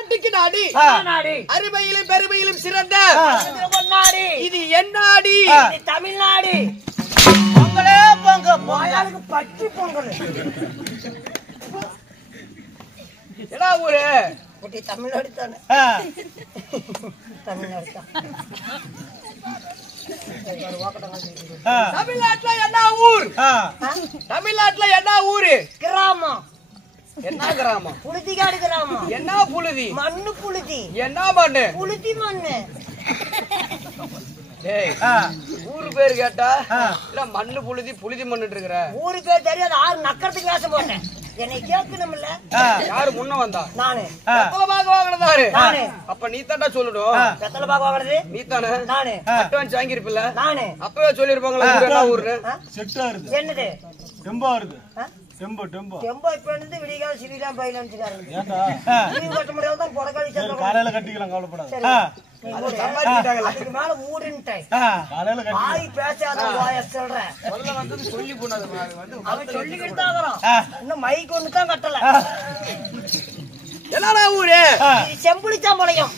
நாட்டுக்கு நாடி அருமையிலும் பெருமையிலும் சிறந்த நாடு இது என் நாடு தமிழ்நாடு. பொங்கலே பொங்க வாயாளுக்கு பச்சை பொங்கல். என்ன ஊரு? தமிழ்நாடு தானே. தமிழ்நாடு தான். தமிழ்நாட்டுல என்ன ஊர்? தமிழ்நாட்டுல என்ன ஊரு? கிராமம். என்ன கிராமம்? புழுதிகாடு கிராமம். என்ன புழுதி? மண்ணு புழுதி. என்ன மண்ணு? புழுதி மண்ணு. ஊரு பேரு கேட்டா இல்ல மண்ணு புழுதி புழுதி மண்ணு இருக்கிற ஊரு பேர் தெரியாது. ஆறு நக்கறதுக்கு வேஷம் போட்டேன். என்னை கேட்கணும்ல. யாரு முன்ன வந்தா? நானு. வெத்தலை பாக்கு வாங்கினதாரு. நானு. அப்ப நீ தாண்டா சொல்லணும். வெத்தலை பாக்கு வாங்கினது நீ தானே? நானு. அட்வான்ஸ் வாங்கிருப்பில்ல? நானு. அப்பவே சொல்லிருப்பாங்களா என்ன ஊருன்னு? செட்டா இருக்கு. என்னது? டெம்போ இருக்கு. டெம்போ டெம்போ டெம்போ இப்ப இருந்து விடிகால சிறிலாம் பையில நினைச்சுக்காரு. ஏண்டா நீங்க கட்ட முடியாது தான் பொடக்காளி சத்தம். காலையில கட்டிக்கலாம், கவலைப்படாத. அதுக்கு மேல ஊருன்ட்டேன். காலையில கட்டி ஆய் பேசாத வாய சொல்றேன். முதல்ல வந்து சொல்லி போனது அவன் சொல்லிக்கிட்டு தான் இருக்கிறான். இன்னும் மைக் ஒண்ணு தான் கட்டல. என்னடா ஊரு? செம்புளிச்சாம்பாளையம்.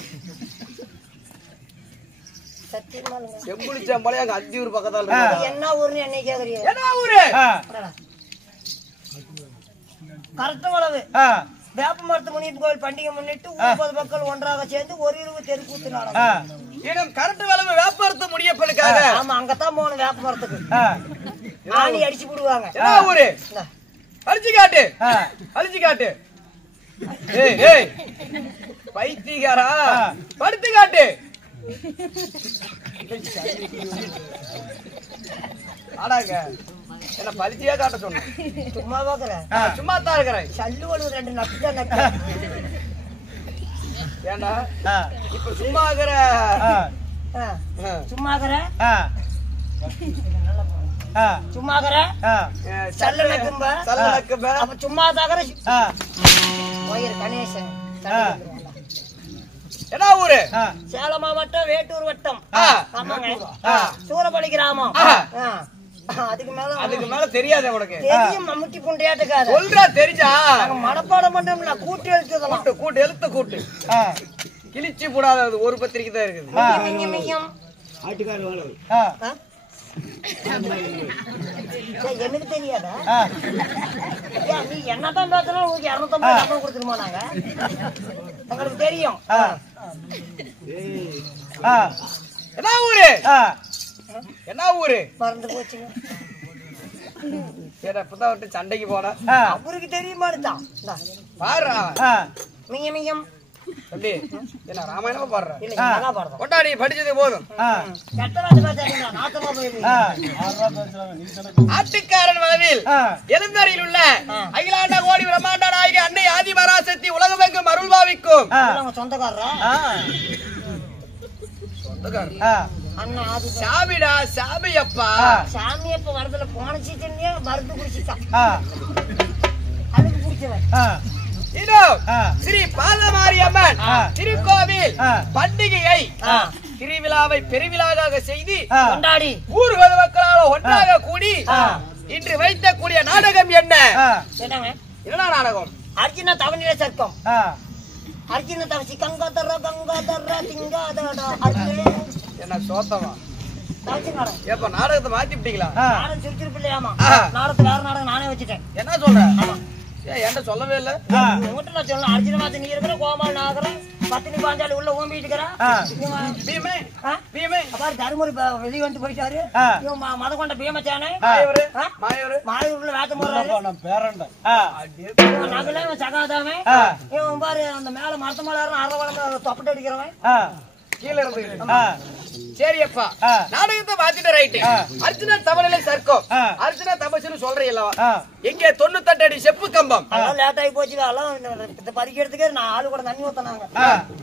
சத்தியமாலுங்க. செம்புளிச்சாம்பாளையம் அங்க அத்தியூர் பக்கத்தால இருக்கு. என்ன ஊருன்னு என்னை கேக்குறீங்க? என்ன ஊரு? கரெக்ட் அளவு. வேப்ப மரத்து முனியப்ப கோயில் பண்டிகை முன்னிட்டு 30 மக்கள் ஒன்றாக சேர்ந்து ஒரு இரவு தெருக்கூத்து நாடகம். இன்னும் கரெக்ட் அளவு வேப்பமரத்து முடியப்பலுக்காக. ஆமா, அங்கதான் போகணும் வேப்ப மரத்துக்கு. ஆணி அடிச்சு விடுவாங்க. என்ன ஊரு? அழிச்சு காட்டு, அழிச்சு காட்டு. ஏய் ஏய் பைத்தியக்காரா, படுத்து காட்டு. ஆடாங்க என்ன பலிச்சியா காட்ட சொன்னேன்? சும்மா பாக்குறேன். சும்மா தான் இருக்கிறேன். சல்லு ஒழுது 2 நட்டு தான் நட்டு. ஏண்டா இப்ப சும்மா இருக்கிற சும்மாக்குற சும்மாக்குற சல்ல நக்கும்ப சல்ல நக்கும்ப. அப்ப சும்மா தாக்குற ஒயர் கணேசன். என்ன ஊரு? சேலம் மாவட்டம் வேட்டூர் வட்டம். ஆமாங்க. சூரபலி கிராமம். அதுக்கு மேல தெரியாது உனக்கு? தெரியும். மம்முட்டி புண்டையாட்டுக்காது சொல்றா தெரிஞ்சா மனப்பாடம் பண்றோம்ல. கூட்டு எழுத்து கூட்டு எழுத்து கூட்டு கிழிச்சு போடாத ஒரு பத்திரிக்கை தான் இருக்குது. எனக்கு தெரியாதா? நீ என்னதான் பேசணும் உங்களுக்கு 250 சம்பளம் கொடுத்துருமா? நாங்க உங்களுக்கு தெரியும். என்ன ஊரு? என்ன ஊரு? மறந்து போச்சுங்க. இப்பதான் விட்டு சண்டைக்கு போன அவருக்கு தெரியுமாடுதான் பாரு. மிங்க மிங்கம் எப்படி என்ன ராமாயணமா பாடுற? இல்ல பாடுறோம். கொண்டாடி படிச்சது போதும். ஆட்டுக்காரன் வளவில் எழுந்தரையில் உள்ள அகிலாண்ட கோடி பிரம்மாண்ட நாயகி அன்னை ஆதிபராசக்தி உலகமெங்கும் அருள் பாவிக்கும் சொந்தக்காரரா? அண்ணா ஆதி சாமிடா சாமியப்பா. சாமியப்ப வரதுல போன சீசன்லயே மருந்து குடிச்சிட்டான். அதுக்கு பிடிச்சவன் ஸ்ரீ பாதமாரியம்மன் திருக்கோவில் பண்டிகையை திருவிழாவை பெருவிழாவாக செய்து கொண்டாடி ஊர்கள் மக்களால் ஒன்றாக கூடி இன்று வைத்தக்கூடிய நாடகம் என்ன? என்ன நாடகம்? அர்ஜுன தவநிலை சர்க்கம். அர்ஜுன தவசி கங்காதர கங்காதர திங்காதடா அர்ஜுன என்ன சோத்தமா? எப்ப நாடகத்தை மாத்தி விட்டீங்களா? நாடகம் சுறுசுறுப்பில்லையாமா? நாடகத்தை வேற நாடகம் நானே வச்சுட்டேன். என்ன சொல்ற? என்கிட்ட சொல்லவே இல்ல. உங்ககிட்ட நான் சொல்லலாம். அர்ஜுன மாத்த நீ இருக்கிற, கோமால் நாகரன் பத்தினி பாஞ்சாலி உள்ள ஓம்பிட்டு இருக்கிறான். தருமபுரி வெளியே வந்து போயிட்டாரு. மத கொண்ட பீமச்சானே மாயூர்ல வேட்ட போடுறாரு. நகல சகாதாமே இவன் பாரு அந்த மேல மரத்த மேல அரவணை தொப்பட்டு அடிக்கிறவன் கீழே இருந்து. சரியப்பா, நாடகத்தை மாத்திட்டு ரைட்டு. அர்ஜுன தவநிலை சர்க்கம், அர்ஜுன தபசுன்னு சொல்றீங்களா? எங்க 98 அடி செப்பு கம்பம் லேட் ஆகி போச்சு. பறிக்கிறதுக்கு நான் ஆளு கூட தண்ணி ஊத்தினாங்க.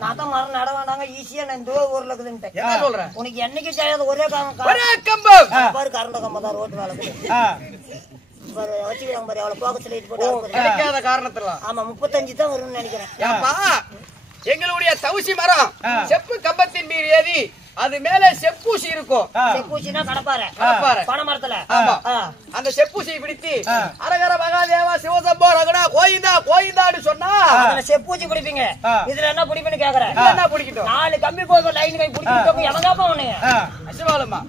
நான் தான் மரம் நட வேண்டாங்க ஈஸியா நான் இந்த ஊர்ல இருக்குதுன்ட்டு. என்ன சொல்றேன்? உனக்கு என்னைக்கு செய்யாத ஒரே கம்பம் பாரு. கரண்ட கம்பம் தான் ரோட்டு வேலை வச்சுக்கிறாங்க பாரு. எவ்வளவு போக சொல்லிட்டு போட்டு கிடைக்காத காரணத்துல. ஆமா 35 தான் வரும்னு நினைக்கிறேன். எங்களுடைய தவுசி மரம் செப்பு கம்பத்தின் மீது ஏறி அது மேல செப்பூசி இருக்கும். செப்பூசினா கடப்பாறை. பனைமரத்துல. ஆமா. அந்த செப்பூசியை பிடித்து அரகர மகாதேவா சிவசம்போ ரகடா கோயிந்தா கோயிந்தான்னு சொன்னா அதுல செப்பூசி பிடிப்பீங்க. இதுல என்ன பிடிப்பீன்னு கேக்குறேன். என்ன பிடிக்கட்டும்? 4 கம்பி போக லைன் கை பிடிக்கிறதுக்கு எவங்காப்பா உன்னைய? அசிவாலம்மா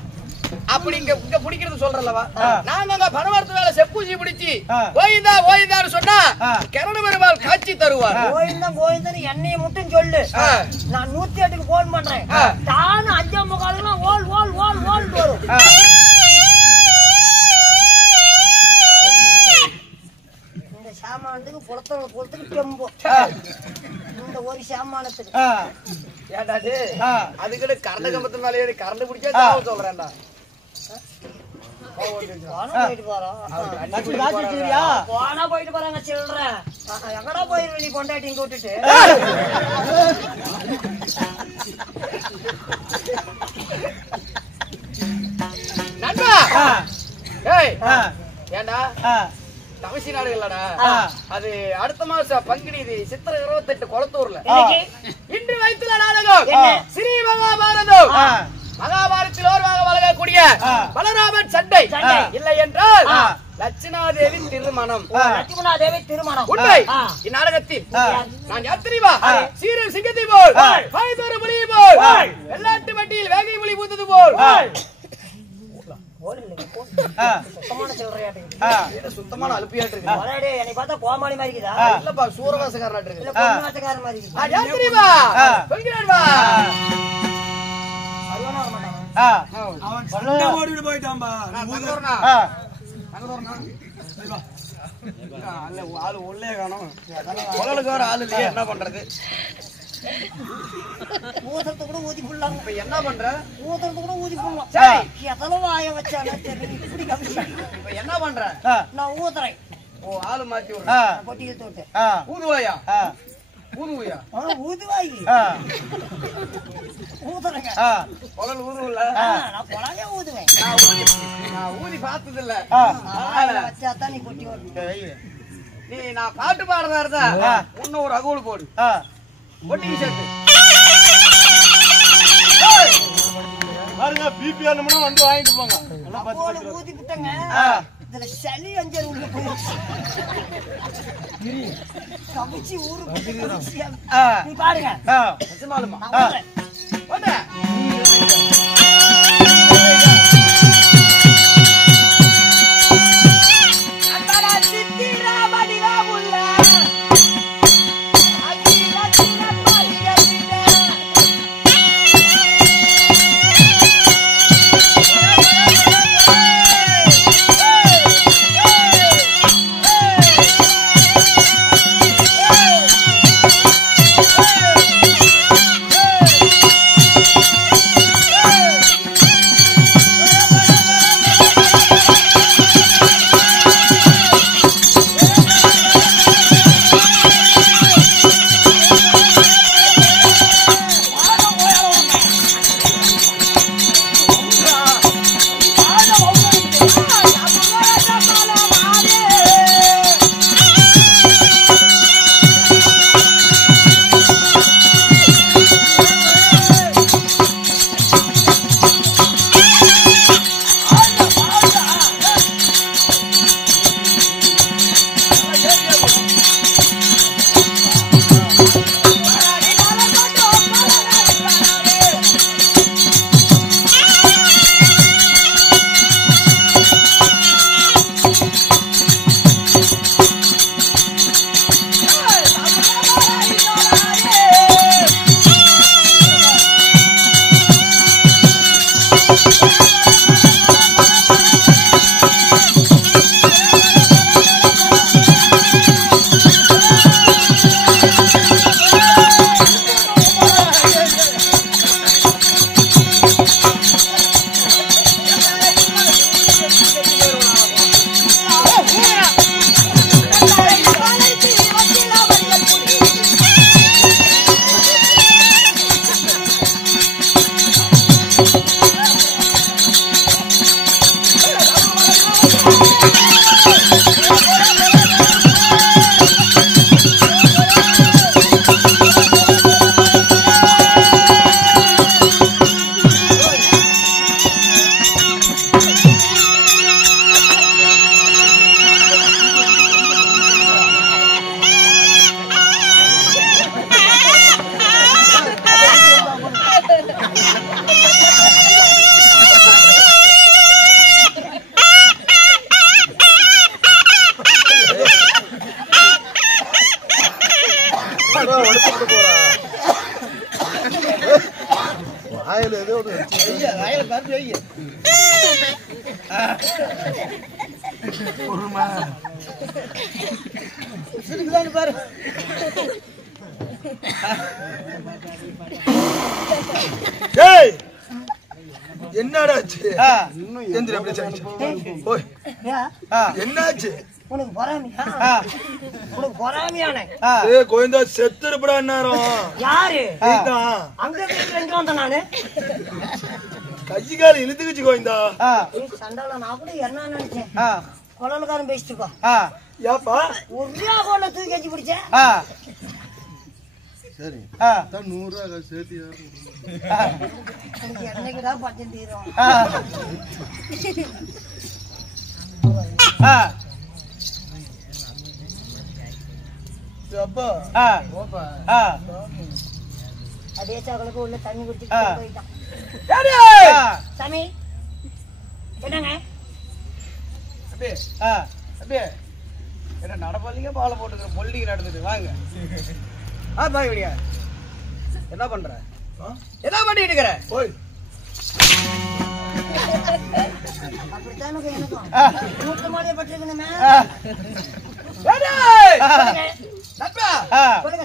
அப்படி இங்க பிடிக்கிறது சொல்றல்லவா? நாங்க அங்க பனமரத்து மேல செப்பூசி பிடிச்சி கோயிந்தா கோயிந்தான்னு சொன்னா கருண பெருமாள் காட்சி தருவார். கோயிந்தா கோயிந்தான்னு என்னைய மட்டும் சொல்லு. நான் 108க்கு போன் பண்றேன். தானு 5:45 ஓல் ஓல் ஓல் ஓல் வரும். இந்த சாமானத்துக்கு பொறுத்துக்கு டெம்போ. இந்த ஒரு சாமானத்துக்கு ஏடாது அதுக்கிட்ட கரண்ட் கம்பத்து மேலே ஏறி கரண்ட் பிடிச்சா சொல்றேன்டா. போயிட்டு போறாங்க சில்ற. எங்கடா போயிருவ நீ பொண்டாட்டி இங்க விட்டுட்டு? நண்பா ஏய் ஏண்டா தவசி நாடு இல்லடா. அது அடுத்த மாசம் பங்குனி சித்திரை 28 கொளத்தூர்ல இன்று வைத்துள்ள நாடகம் ஸ்ரீ மகாபாரதம். மகாபாரத்தில் ஓர்வாக வழங்கக்கூடிய பலராமன் சண்டை இல்லை என்றால் லட்சுமணாதேவி திருமணம். லட்சுமணாதேவி திருமணம் உண்மை. இந்நாடகத்தில் நான் யாத்திரிவா சீரல் சிங்கத்தை போல் பாய்தோறு புலியை போல் வெள்ளாட்டு வண்டியில் வேகை புலி பூத்தது போல் சுத்தமான அலுப்பியாட்டு இருக்கு. என்னை பார்த்தா கோமாளி மாதிரி இருக்குதா? இல்லப்பா சூரவாசக்காரன் இருக்கு. பொன்னாட்டக்காரன் மாதிரி இருக்கு. யாத்திரிவா சொல்கிறேன் வா. போயிட்டான்பா. ஆளு உள்ளே காணும். உலகளுக்கு வர ஆளு இல்லையே, என்ன பண்றது? ஊதறத கூட ஊதி போடலாம். இப்ப என்ன பண்ற? ஊதறத கூட ஊதி போடலாம். சரி எதெல்லாம் வாய வச்சானே தெரியல. இப்படி கமிஷன். இப்ப என்ன பண்ற? நான் ஊதுறேன். ஓ ஆளு மாத்தி விடுற. பொட்டியை தோட்டு. ஊதுவாயா? ஊதுவையா? ஊதுவாயி. ஊதுறங்க. உலல் ஊதுவல. நான் பொலாவே ஊதுவேன். நான் ஊதி பார்த்தது இல்ல. வச்சா தான் நீ கொட்டி வர. நீ நான் பாட்டு பாடுறதா இருந்தா இன்னும் ஒரு அகோல் போடு. பொட்டிக்கு சேர்த்து பாருங்க. பிபி ஆனமுன்னா வந்து வாங்கிட்டு போங்க. ஊதி விட்டங்க. இதுல சளி அஞ்சல் உள்ள போயிடுச்சு. கமிச்சி ஊருக்கு நீ பாருங்க. நிஜமாலுமா? வாயில ஏதோ ஒரு வாயில பார்த்து வைங்க. சிரிக்குதான்னு பாரு. டேய் என்னடா ஆச்சு? எந்திரி அப்படியே சரி. ஓய் என்னாச்சு? உனக்கு பொறாமையா? உனக்கு பொறாமையானே? ஏய் கோவிந்தா செத்துருப்படா நேரம். யாரு? நீதான். அங்க வீட்டுல எங்க வந்த நானு? கை கால இழுத்துக்குச்சு கோவிந்தா. சண்டால நான் கூட என்ன நினைச்சேன், குழந்தைக்காரன் பேசிட்டு இருக்கோம். ஏப்பா ஒரே கோல தூக்கி வச்சு பிடிச்சேன். சரி 100 ரூபாய் சேர்த்து எனக்கு என்னைக்குதான் பச்சை தீரும். அப்பா அதே சாக்களுக்கு உள்ள தண்ணி குடிச்சிட்டு போயிட்டான். சாமி என்னங்க அப்படியே என்ன நடப்பாளிங்க பாலை போட்டுக்கிற பொல்லிங்க நடந்துட்டு வாங்க. பாய்விடியா என்ன பண்ற? என்ன பண்ணிட்டு இருக்கிற? ஓய் அப்படித்தான் எனக்கும் மூத்த மாடியை பட்டிருக்கணுமே.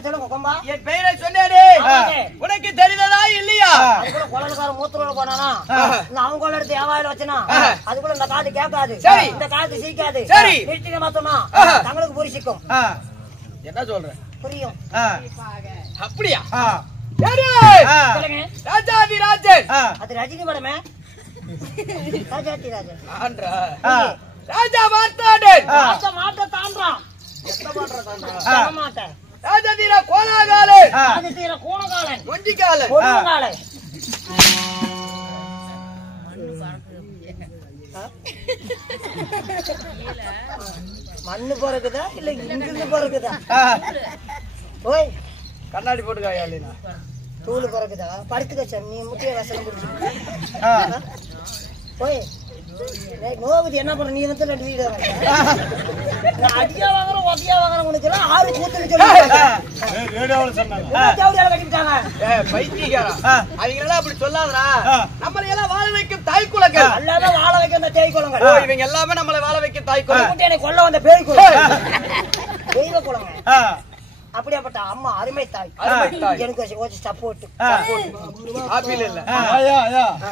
சொல்லுங்க கொம்பா. என் பெயரை சொன்னேனே உனக்கு தெரிந்ததா இல்லையா? அதுக்குள்ள குழந்தைக்காரன் மூத்திரோட போனானா, அவன் கோல எடுத்து எவாயில வச்சனா, அதுக்குள்ள இந்த காது கேட்காது, இந்த காது சீக்காது. நிறுத்திக்க மாத்தோம்னா தங்களுக்கு புரிசிக்கும். என்ன சொல்ற? புரியும். அப்படியா? சொல்லுங்க. ராஜாதி ராஜன். அது ரஜினி படமே. ராஜாதி ராஜன். ராஜா மார்த்தாண்டன். ராஜா மாட்ட தாண்டான். என்ன பண்ற தாண்டா? மாட்டேன். ராஜதீர கோலாகாலன். ராஜதீர கோணகாலன். ஒண்டிகாலன். ஒடுங்காலன். மண்ணு பிறகுதா இல்ல இங்கிருந்து பிறகுதா? ஓய் கண்ணாடி போட்டுக்காயா இல்லைனா தூள் பிறகுதா? படுத்துக்க சார், நீ முக்கிய வசனம் பிடிச்சி. ஓய் நோவுது என்ன பண்ற? நீ வந்து 2 வீடு அடியா வாங்குறோம் ஒதியா வாங்குறோம். உனக்கு எல்லாம் 6 கூத்துன்னு சொல்லிட்டாங்க. கட்டிட்டாங்க. பைத்தியக்காரா, அவங்க எல்லாம் அப்படி சொல்லாதடா. நம்மளை எல்லாம் வாழ வைக்கும் தாய் குலங்கள். எல்லாமே வாழ வைக்க அந்த தேய் குலங்கள். இவங்க எல்லாமே நம்மளை வாழ வைக்கும் தாய் குலம். எனக்கு கொல்ல வந்த பேய் குலம், தெய்வ குலங்க. அப்படியாப்பட்ட அம்மா அருமை தாய். எனக்கு கொஞ்சம் சப்போர்ட். ஆப்பிள் இல்ல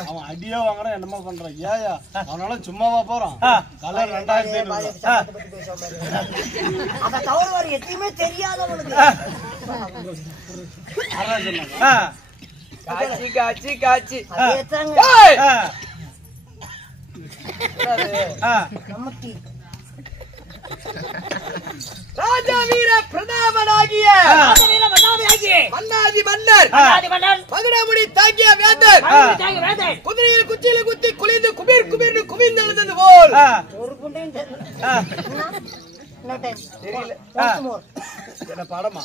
அவன் அடியா வாங்குறான், என்னமா பண்றான்? ஏயா அவனால சும்மாவா போறான்? கலர் 2500. அத தவிர வேற எதுவுமே தெரியாதவனுக்கு காட்சி காட்சி காட்சி. அதேதாங்க நம்மட்டி ராஜா வீர பிரதாபனாகிய மன்னாதி மன்னர் மகுடமுடி தாக்கிய வேந்தர் குதிரையில் குச்சியில குத்தி குளிந்து குபீர் குபீர்னு குவிந்தெழுந்தது போல் ஒரு குண்டையும் தெரியல. என்ன படமா?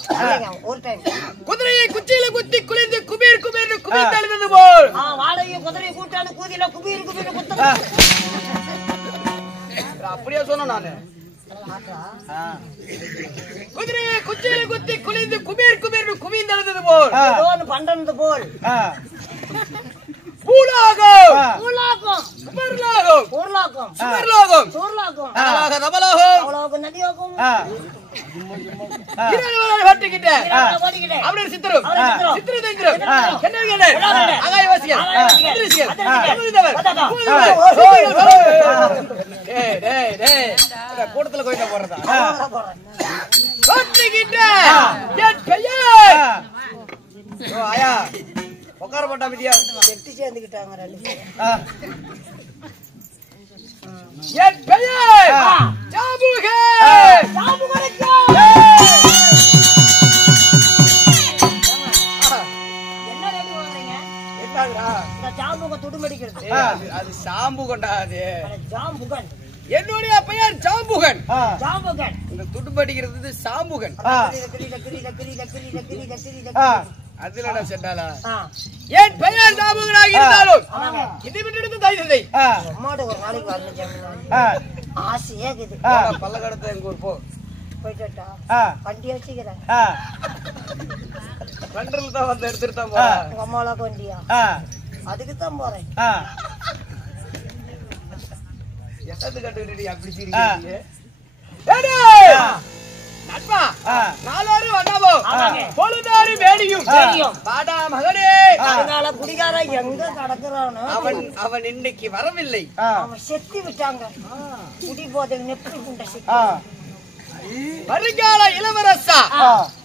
ஒரு டைம் குதிரையை குச்சியில குத்தி குளிந்து குபீர் குபீர்னு குவிந்தெழுந்தது போல் வாழையும் குதிரையை கூட்டான கூதியில குபீர் குபீர் குத்த. அப்படியே சொன்னேன் நானு. குதிரையை குச்சியில குத்தி குளிந்து குபீர் குபீர்னு குவிந்தெழுந்தது போல் பண்றது போல் பூலோகம் பூலோகம் சுபர்லோகம் பூர்லோகம் சுபர்லோகம் சூர்லோகம் நரலோக நவலோகம் அவ்வளோகம் நதியோகம் இரண்டு வட்டிக்கிட்ட அப்படியே சித்திரம் சித்திரம் தெங்கிரம் கண்ணகியனர் ஆகாயவாசிகள் அந்தரிசிகள் அமிர்தவர் டேய் டேய் டேய் கூட்டத்துல கோயில போறதா வட்டிக்கிட்ட என் பெயர் ஓ ஆயா உட்கார போட்டா மிதியா செட்டி சேர்ந்துக்கிட்டாங்க 2 பேரும். என் பெயர் ஜாபுகே ஜாம்புகனுக்கு என்ன ரேட் வாங்குறீங்க? என்னடா இந்த ஜாம்புக துடுமடிக்கிறது. அது சாம்புகண்டா அது ஜாம்புகன். என்னுடைய பெயர் ஜாம்புகன். ஜாம்புகன் இந்த துடுப்படிக்கிறது சாம்புகன். அதுல செட்டாலா என் பெயர் ஜாம்புகனாக இருந்தாலும் இது விட்டு தைரியத்தை அம்மாட்ட ஒரு நாளைக்கு வரணும். ஆசையா இருக்குது. பல்லக்கடத்தை எங்க ஊர் போ போயிட்டா வண்டி வச்சுக்கிறேன் பண்டல் தான் வந்து எடுத்துட்டு தான் போறேன் உங்க அம்மாவுக்கு வண்டியா அதுக்கு தான் போறேன் எத்தது கட்டுக்கிட்டு அப்படி சீரிங்க நட்பா நாலாரு வண்ணாவோ பொழுதாரி வேடியும் பாடா மகனே அதனால குடிகாரன் எங்க கடக்குறானோ அவன் இன்னைக்கு வரவில்லை அவன் செத்து விட்டாங்க குடி போதை நெப்பி குண்ட செத்து வருங்கால இளவரசா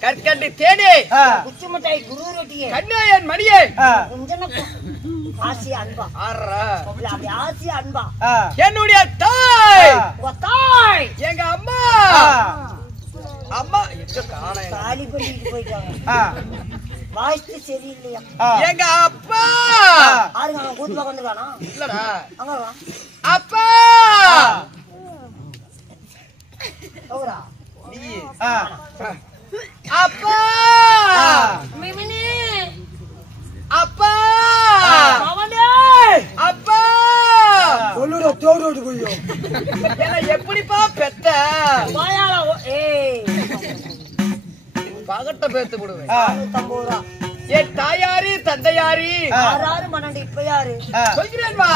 கற்கண்டு தேனே குச்சி மிட்டாய் குரு ரொட்டியே கண்ணாயன் மணியே கொஞ்சம் ஆசி அன்பா அப்படி ஆசி அன்பா என்னுடைய தாய் தாய் எங்க அம்மா அம்மா எங்க காண காலி பண்ணிட்டு போயிட்டாங்க வாய்ப்பு சரியில்லையா எங்க அப்பா ஆளுங்க அவன் கூத்து பக்கம் வந்துருக்கானா இல்லடா அங்க அப்பா ஓரா நீ அப்பா மிமினி அப்பா அவனே அப்பா சொல்லுடா தோடு போய் என்ன எப்படிப்பா பெத்த வாயால ஏய் பகட்ட பேத்து விடுவேன் 450 ரூபா என் தாயாரி தந்தையாரி யாராரு மனண்டு இப்ப யாரு சொல்கிறேன்மா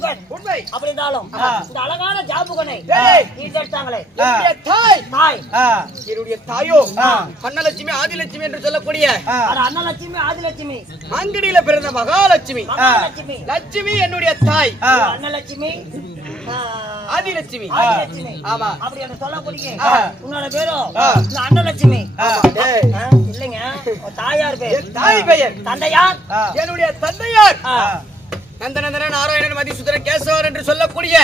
ஜாம்புகன் உண்மை அப்படி இருந்தாலும் இந்த அழகான ஜாம்புகனை ஈட்டெடுத்தாங்களே என்னுடைய தாய் தாய் என்னுடைய தாயோ அன்னலட்சுமி ஆதிலட்சுமி என்று சொல்லக்கூடிய அன்னலட்சுமி ஆதிலட்சுமி அங்கடியில பிறந்த மகாலட்சுமி மகாலட்சுமி லட்சுமி என்னுடைய தாய் அன்னலட்சுமி ஆதிலட்சுமி ஆமா அப்படி என்று சொல்லக்கூடிய உன்னோட பேரும் இந்த அன்னலட்சுமி இல்லைங்க தாயார் பேர் தாய் பெயர் தந்தையார் என்னுடைய தந்தையார் நந்தநந்தன நாராயணன் மதிசூதன கேசவர் என்று சொல்லக்கூடிய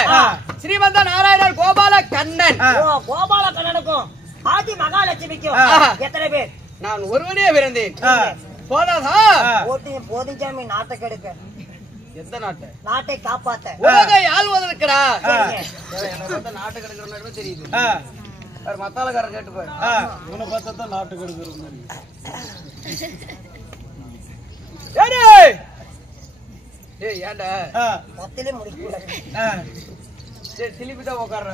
ஸ்ரீமந்த நாராயணன் கோபால கண்ணன் கோபால கண்ணனுக்கும் ஆதி மகாலட்சுமிக்கும் எத்தனை பேர்? நான் ஒருவனே பிறந்தேன். போதாதா போதிச்சாமி நாட்டை கெடுக்க எந்த நாட்டை? நாட்டை காப்பாத்த உலகை ஆள்வதற்குடா. நாட்டை கெடுக்கிற தெரியுது. மத்தாலக்காரர் கேட்டு போய் இவனை பார்த்தா தான் நாட்டு கெடுக்கிற ஏன்டா மத்திலே முடிக்க திருப்பிதான் உட்கார்ற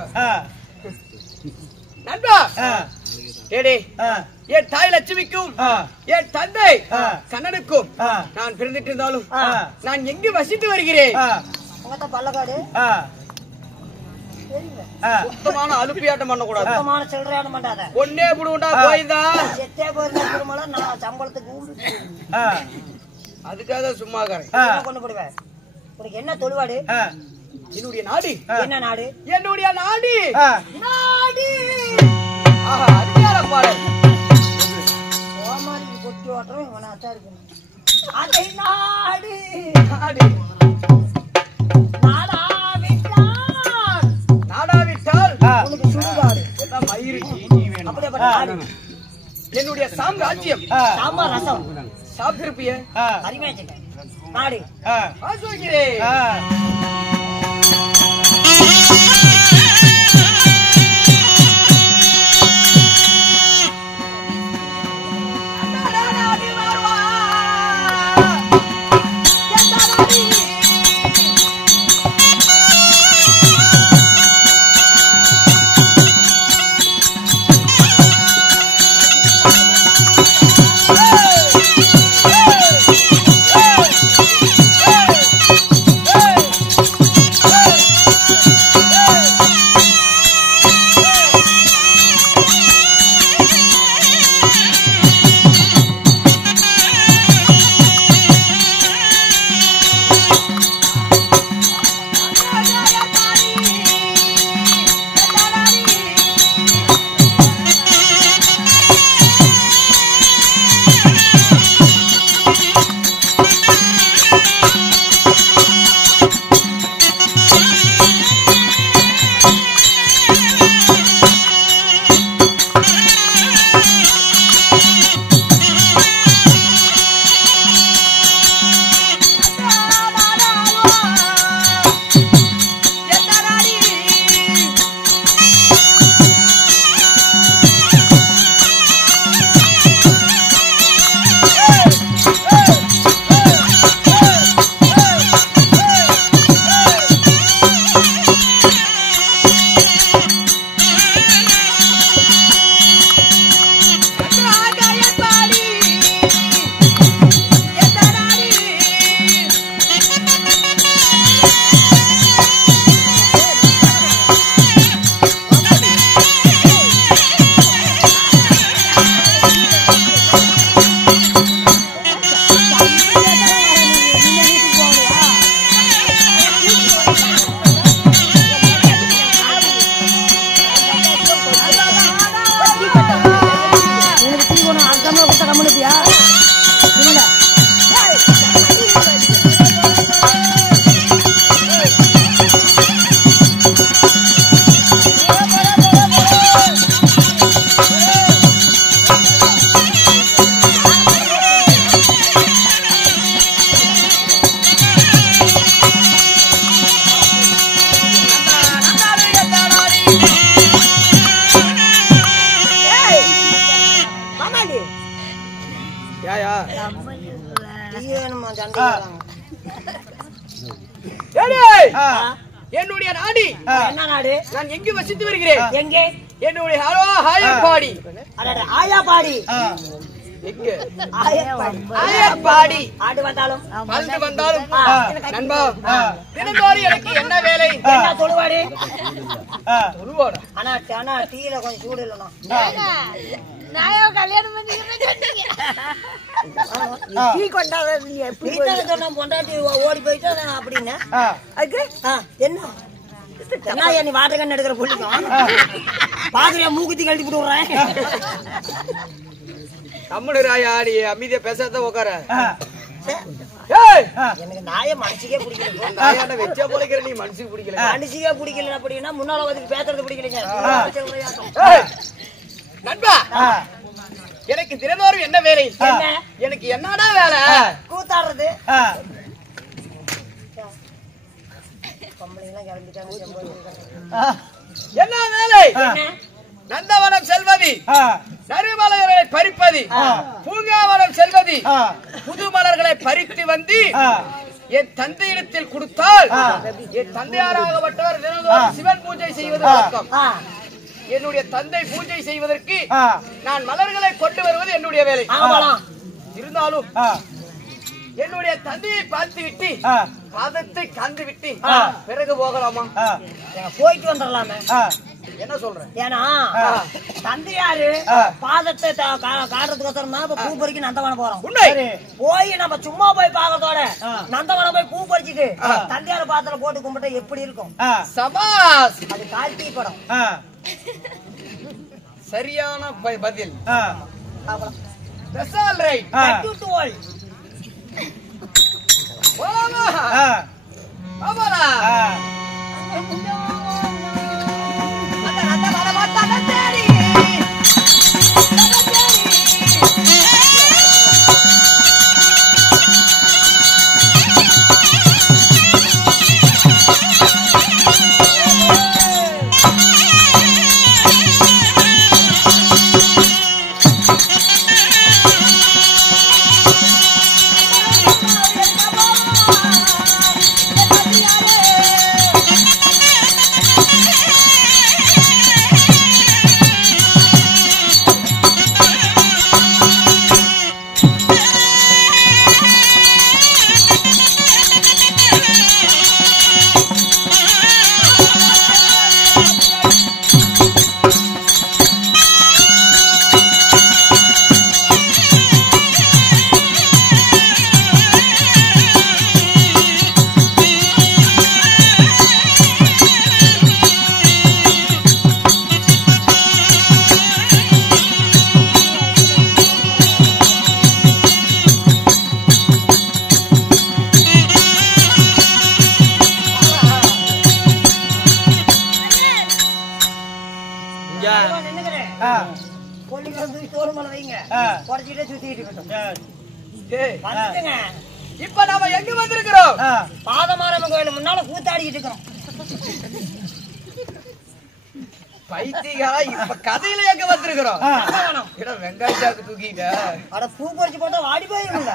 நண்பா. ஏடே என் தாய் லட்சுமிக்கும் என் தந்தை கண்ணனுக்கும் நான் பிறந்துட்டு இருந்தாலும் நான் எங்கு வசித்து வருகிறேன்? பல்லக்காடு சுத்தமான அலுப்பியாட்டம் பண்ணக்கூடாது. சுத்தமான சில்லறையாட்டம் பண்ணாத. ஒன்னே புடுண்டா போய்தா செத்தே போயிருந்தா நான் சம்பளத்துக்கு அதுக்காக சும்மா கொண்டு போடுவேன். உனக்கு என்ன தொழுவாடு? என்னுடைய நாடு. என்ன நாடு? என்னுடைய நாடு நாடு. அதிகார பாடல் ஓமாரி கொட்டி ஓட்டுறோம். இவனை அச்சா இருக்கணும். அதை நாடு நாடு நாடாவிட்டால் உனக்கு சுடுகாடு. அப்படியேப்பட்ட நாடு என்னுடைய சாம்ராஜ்யம். சாம்பார் ரசம் சாப்பிட்டிருப்பிய அருமையா நாடு என்னுடைய நாடு. என்ன நாடு? நான் எங்கு வசித்து வருகிறேன்? எங்கே? என்னுடைய ஆயாபாடி. ஆயாபாடி எங்க ஆயர்பாடி ஆடு வந்தாலும் வந்து வந்தாலும் நண்பா தினந்தோறும் எனக்கு என்ன வேலை என்ன சொல்லுவாடி சொல்லுவாடா ஆனா டீல கொஞ்சம் சூடு இல்லைனா நாயோ கல்யாணம் பண்ணி டீ கொண்டாடுறீங்க எப்படி சொன்னா பொண்டாட்டி ஓடி போயிட்டு அப்படின்னு அதுக்கு என்ன நீ வாட்டர் கண்ணு எடுக்கிற புள்ளிக்கும் பாக்குறியா மூக்குத்தி கழட்டி போட்டு விடுறேன் தமிழராயாடி அமைதியா பேசாதான் உட்கார எனக்கு நாய மனசுக்கே பிடிக்கல நாயாண்ட வெச்சா போலிக்கிற நீ மனசுக்கு பிடிக்கல மனசுக்கே பிடிக்கல அப்படின்னா முன்னால வந்து பேசுறது பிடிக்கலைங்க நண்பா எனக்கு தினந்தோறும் என்ன வேலை எனக்கு என்னடா வேலை கூத்தாடுறது என்ன வேலை நந்தவனம் செல்வதி நறுமலர்களை பறிப்பது பூங்காவனம் செல்வதி புது மலர்களை பறித்து வந்து என் தந்தையிடத்தில் கொடுத்தால் என் தந்தையாராகப்பட்டவர் தினந்தோறும் சிவன் பூஜை செய்வது வழக்கம். என்னுடைய தந்தை பூஜை செய்வதற்கு நான் மலர்களை கொண்டு வருவது என்னுடைய வேலை. இருந்தாலும் என்னுடைய தந்தையை பார்த்து விட்டு பாதத்தை காந்து விட்டு பிறகு போகலாமா? போயிட்டு வந்துடலாமே. என்ன சொல்றேன்? ஏன்னா தந்தையாரு பாதத்தை காட்டுறதுக்கோசரம் தான் பூ பறிக்க நந்தவனம் போறோம். போய் நம்ம சும்மா போய் பாக்கிறதோட நந்தவனம் போய் பூ பறிச்சுட்டு தந்தையார பாத்திர போட்டு கும்பிட்டா எப்படி இருக்கும்? சபாஸ். அது கார்த்திகை படம். சரியான பதில். இப்ப நாம எங்க வந்திருக்கிறோம்? பாதமாரம்மன் கோயில் முன்னால கூத்தாடிட்டு இருக்கோம். பைத்தியகாரா, இப்ப கதையில எங்க வந்திருக்கிறோம்? வெங்காயச்சாக்கு தூக்கிட்ட அட பூ பறிச்சு போட்டா வாடி போயிருங்க.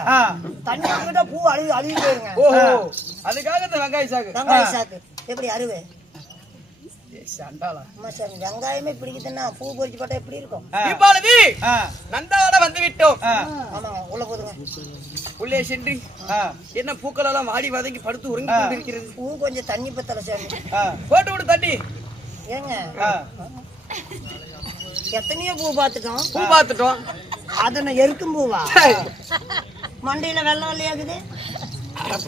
தண்ணி ஊத்திட்டா பூ அழுகி போயிருங்க. ஓஹோ, அதுக்காக இந்த வெங்காய சாக்கு. வெங்காய சாக்கு எப்படி அருவே சண்டாளா? வெங்காயமே பிடிக்குதுன்னா பூ பறிச்சு போட்டா எப்படி இருக்கும்? இப்பொழுது நந்தாவனம் வந்து விட்டோம். ஆமா, உள்ள போதுங்க. உள்ளே சென்று என்ன பூக்கள் எல்லாம் வாடி வதங்கி படுத்து உறங்கி கொண்டிருக்கிறது. பூ கொஞ்சம் தண்ணி பத்தல சாமி. போட்டு விடு தண்ணி. ஏங்க எத்தனையோ பூ பாத்துட்டோம். பூ பாத்துட்டோம். அது எருக்கும் பூவா? மண்டையில வெள்ளம் வெள்ளையாக்குது.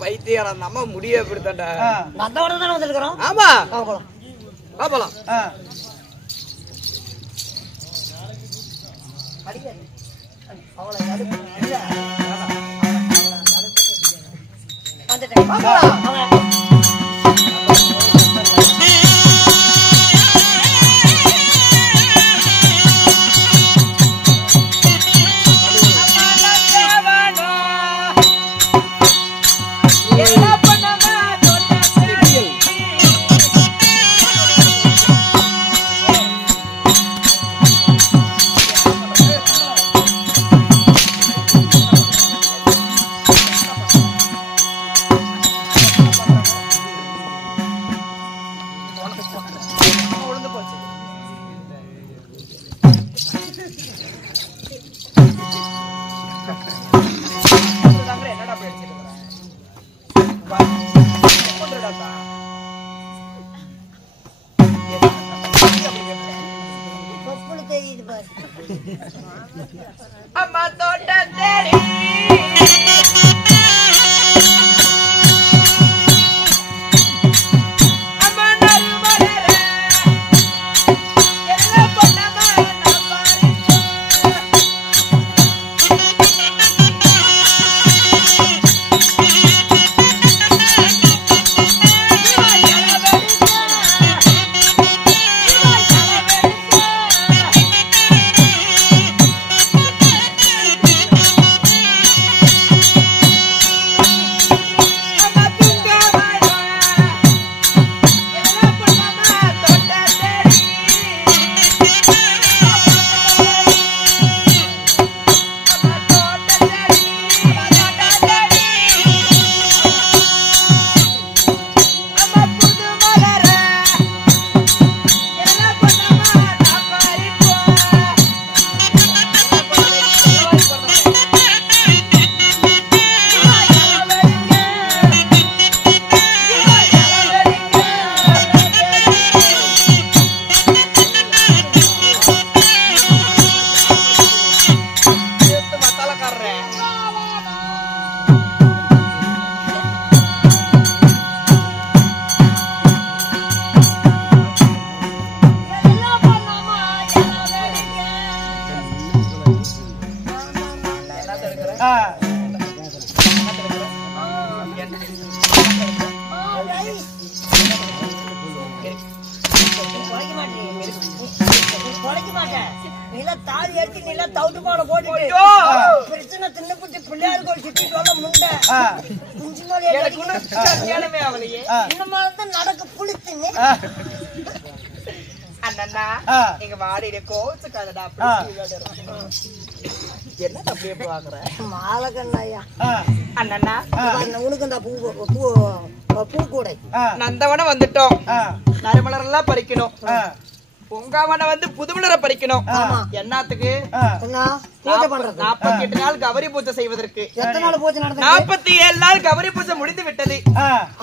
பைத்தியாரா, நம்ம முடிய எப்படித்தாண்டா? நந்தவனம் தானே வந்திருக்கிறோம். ஆமா, போகலாம் பாப்பலாம். வந்துட்டேன். அம்மா தோட்டம் தேடி நடக்க புளிச்சுன்னு அண்ணா எங்க வாடியில கோச்சுக்காதடா என்ன அப்படியே பாக்குற மாலகண்ணாயா அண்ணா உனக்கு இந்த பூ கூடை நந்தவனம் வந்துட்டோம் நறுமலர் எல்லாம் பறிக்கணும் பொங்காவன வந்து புதுமலரை பறிக்கணும் என்னத்துக்கு பூஜை பண்றது 48 நாள் கௌரி பூஜை செய்வதற்கு எத்தனை நாள் பூஜை நடந்தது 47 நாள் கௌரி பூஜை முடிந்து விட்டது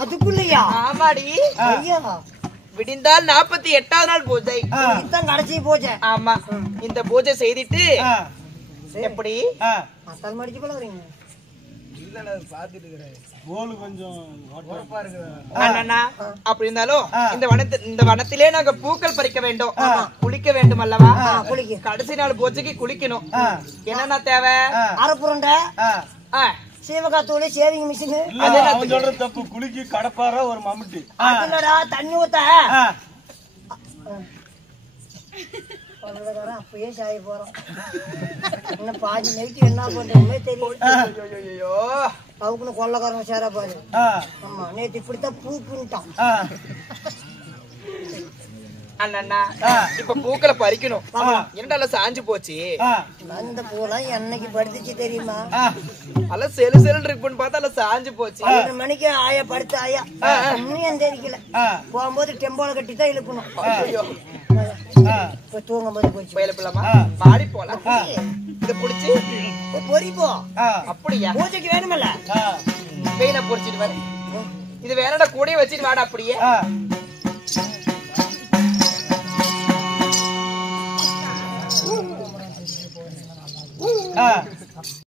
அதுக்குள்ளயா ஆமாடி ஐயா விடிந்தால் 48வது நாள் பூஜை இதான் கடைசி பூஜை ஆமா இந்த பூஜை செய்துட்டு எப்படி மசால் மடிச்சு போல வரீங்க அண்ணா அப்படி இருந்தாலும் இந்த வனத்திலே நாங்க பூக்கள் பறிக்க வேண்டும் குளிக்க வேண்டும் அல்லவா கடைசி நாள் பூஜைக்கு குளிக்கணும் என்னன்னா தேவை அரைப்புரண்டை சீவகாத்தூளி சேவிங் மிஷின் தப்பு குளிக்கி கடப்பார ஒரு மம்முட்டி அதுலடா தண்ணி ஊத்த அப்பயே சாய போறோம் இன்னும் பாதி நைட்டு என்ன பண்றோமே தெரியும் அவக்குன்னு கொள்ளக்காரங்க சேர பாரு ஆமா நேத்து இப்படித்தான் பூ புண்ணிட்டான் அண்ணா இப்ப பூக்களை பறிக்கணும் என்னடா சாஞ்சு போச்சு அந்த பூலாம் என்னைக்கு படுத்துச்சு தெரியுமா அல்ல செலு செலு இருக்குன்னு பார்த்தா அல்ல சாஞ்சு போச்சு 12 மணிக்கு ஆயா படுத்து ஆயா இன்னும் தெரிக்கல போகும்போது டெம்போல கட்டி தான் இழுக்கணும் இப்ப தூங்கும் போது போச்சு போயிடலாமா பாடி போலாம் இத புடிச்சு பொறிப்போ அப்படியா பூஜைக்கு வேணுமல்ல வெயில பொறிச்சிட்டு வர இது வேறடா கூடயே வச்சிட்டு வாடா அப்படியே